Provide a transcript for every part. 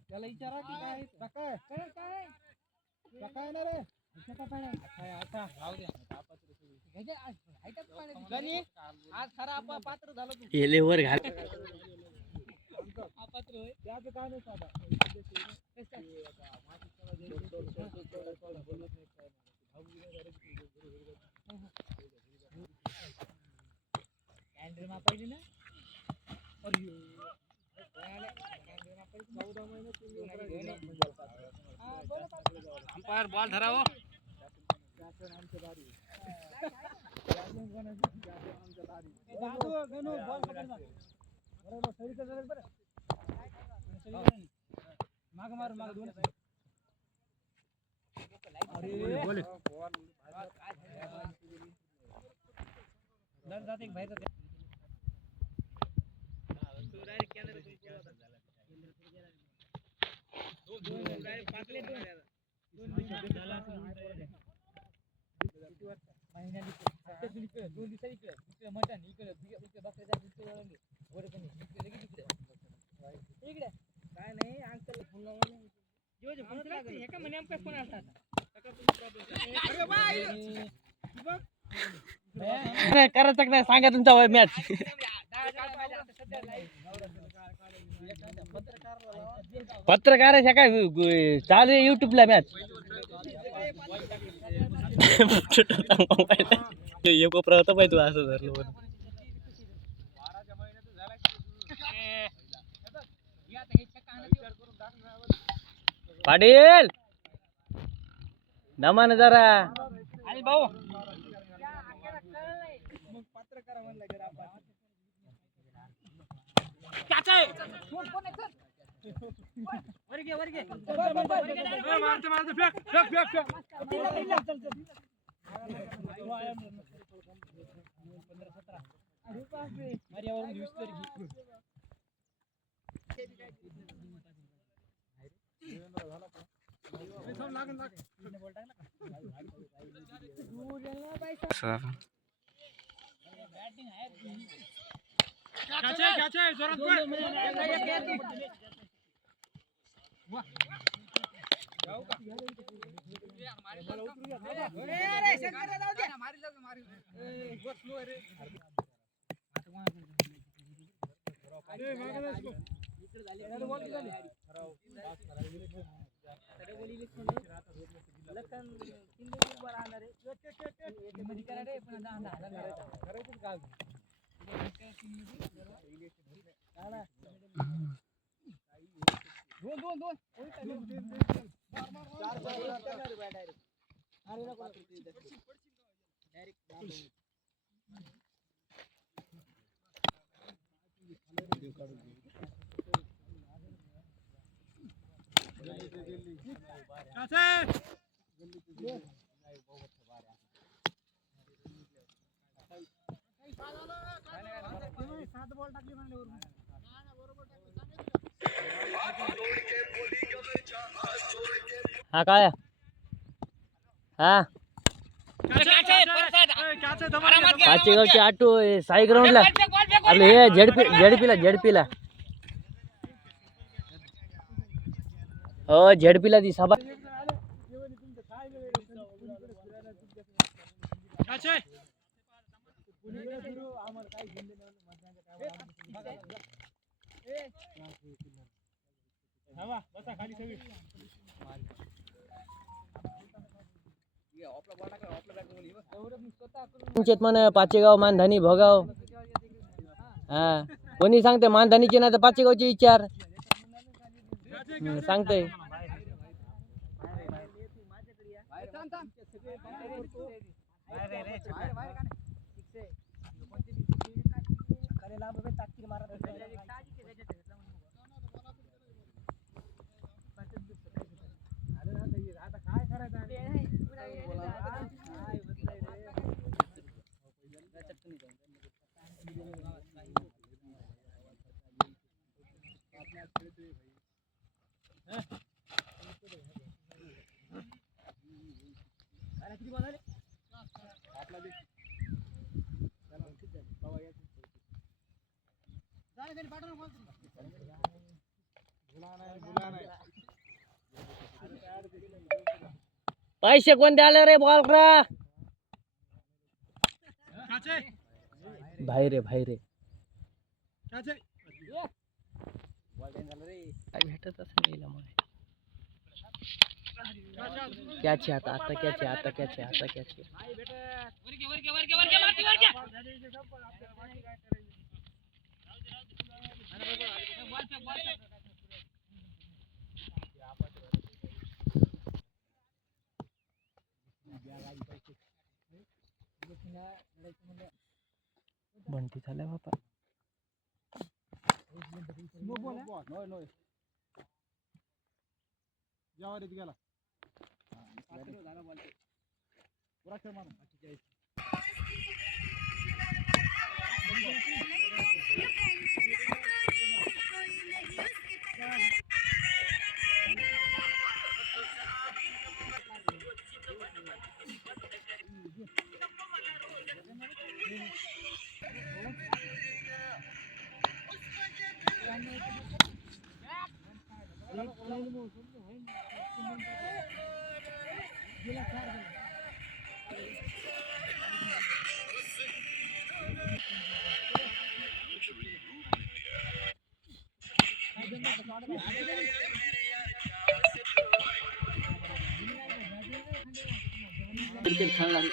त्याला विचारा की काय काय काय ना रे आज खरा पात्र झालं वर घाल त्याचं काय नाही साधा कॅन्डल मापायची ना अंपायर बॉल धरावं माग मारू माग दोन जाते बाहेर मटन इकडे काय नाही अंकल करायचं नाही सांगा तुमचा मॅच पत्रकार आहे काय चालू आहे युट्यूबला मॅच कोपरा होता पाहिजे तू असं धरलं पाटील नमान जरा भाऊ पत्रकार म्हणला हा काय हा काचेगावचे आटो साई ग्राउंडला आपलं हे झेडपीला हो झेडपीला ती सभा तुमच्यात म्हण पाचेगाव मानधनी भोगाव हा कोणी सांगते मानधनीचे नाही तर पाचेगावचे विचार सांगते पैसे कोण द्याले रे बॉल रा बाहेर रे बाहेर रे भेटत असेल कॅच आता आता कॅच आता कॅच आता कॅच बंटी झाल्या बापा यावरीत गेला क्रिकेट खेळणार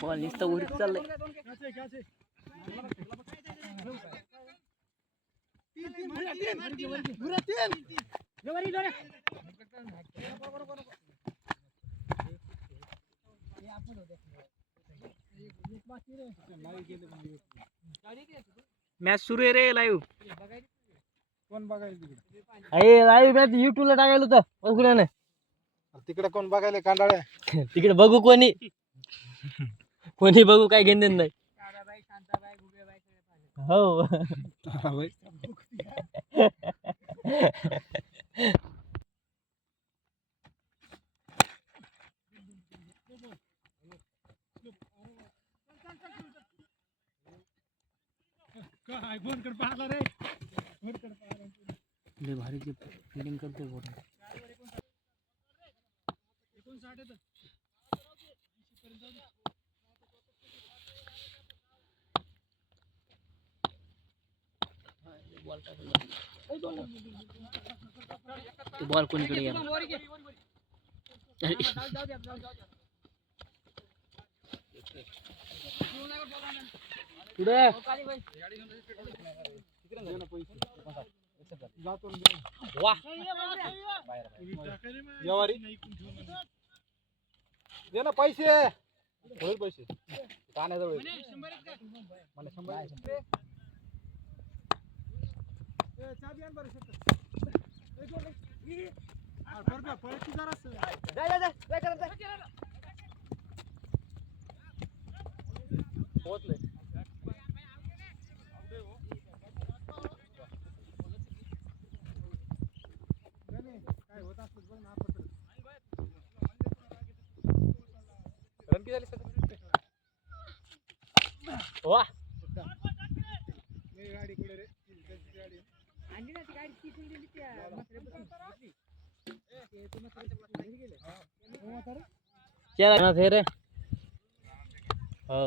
बॉल नुसतं उडीत चाललंय मॅच सुरू आहे रे लाईव्ह कोण बघायला तिकडे अरे लाईव्ह मॅच YouTube ला टाकायला होतं बघू ना तिकडे कोण बघायला कांडाळ्या तिकडे बघू कोणी कोणी बघू काय घेणं नाही हो काय फोन कर पाहला रे फोन कर पाहला लय भारी फीलिंग करते बोल 59 ते बॉल कोणीकडे गेला पुढे वाह दे ना पैसे होईल पैसे पाण्याजवळ मला 100 चाबी आण बरं पळती जरा पोहोचले काय होत असत बघ ना आपण रन किती झाली वाह गाडी कुठे रे गाडी आणली ना ती गाडी तिथून गेली त्या म्हाताऱ्यापासून चला थे रे हो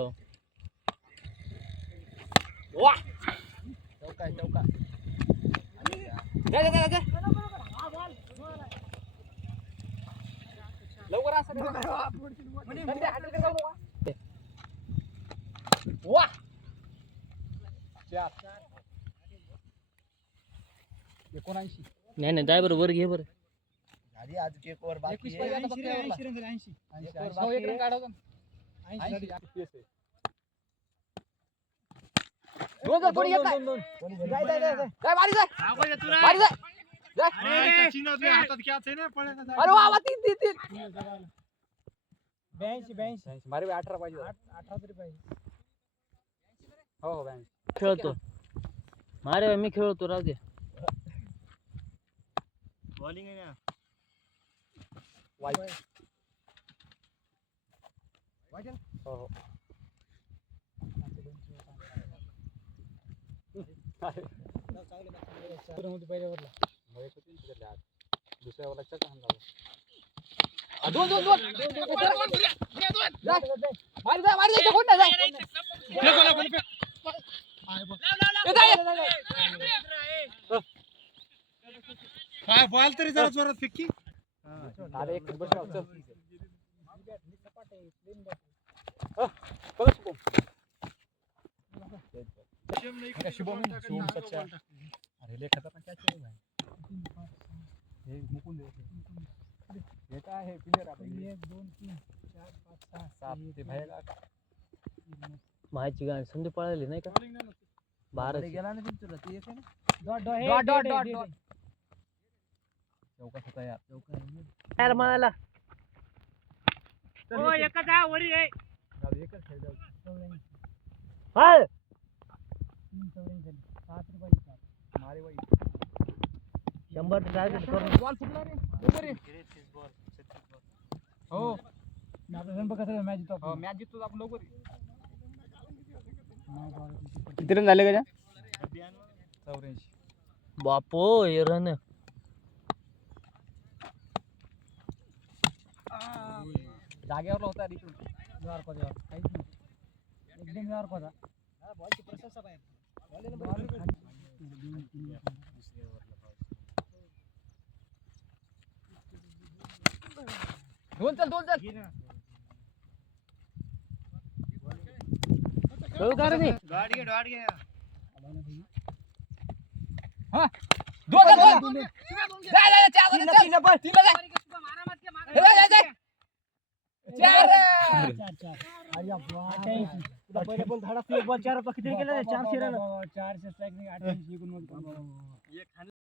वाह चौका चौका जा लवकर असं वाह 79 नाही नाही जाय बरोबर घे बरं गाडी आज केक वर बाकी आहे 80 रन झाले 80 एक रन काढवतो 80 आहे दोन कोणी एक काय काय मारी जाय मारी जाय अरे चिन्ह हातात घ्यायचं आहे ना पळायला अरे वा वा तीन तीन तीन 82 मारे 18 पाहिजे 18 तरी पाहिजे हो 82 खेळतो मारे मी खेळतो राहू दे बॉलिंग आहे ना वाईट हो हो दुसऱ्या वाला चक हाणला दोन मार जा कोण नाही काय बॉल तरी जरा जोरात फिक्की अरे एक बस चल शुभम सच्चा अरे ले खतरनाक कॅच आहे भाई हे मुकुंद हे काय आहे प्लेयर आपले 1 2 3 4 5 6 7 ते भाई माहिती गाण संधी पळाली नाही का 12 गेला ना तुमचं ते येते ना डॉट चौका होता यार चौका यार मला ओ एकच आहे वरी आहे जाऊ एकच खेळ जाऊ हाय 7 रुपये मारे बाई 100 टार्गेट करून बॉल फुटला रे उभे रे हो आपला रन बघा सगळं मॅच जितो मॅच जितो आपण लवकर किती रन झाले का 84 बापो हे रन जागेवर होता रिटून यार काहीच नाही एकदम यार होता बॉलची प्रशंसा पाहिजे दोन चल खेळू का रे मी गाडी घे हां दोन जा चार पहिले पण धाडा बॉल 4 किती केलं 400 रन 400 स्ट्राइक 88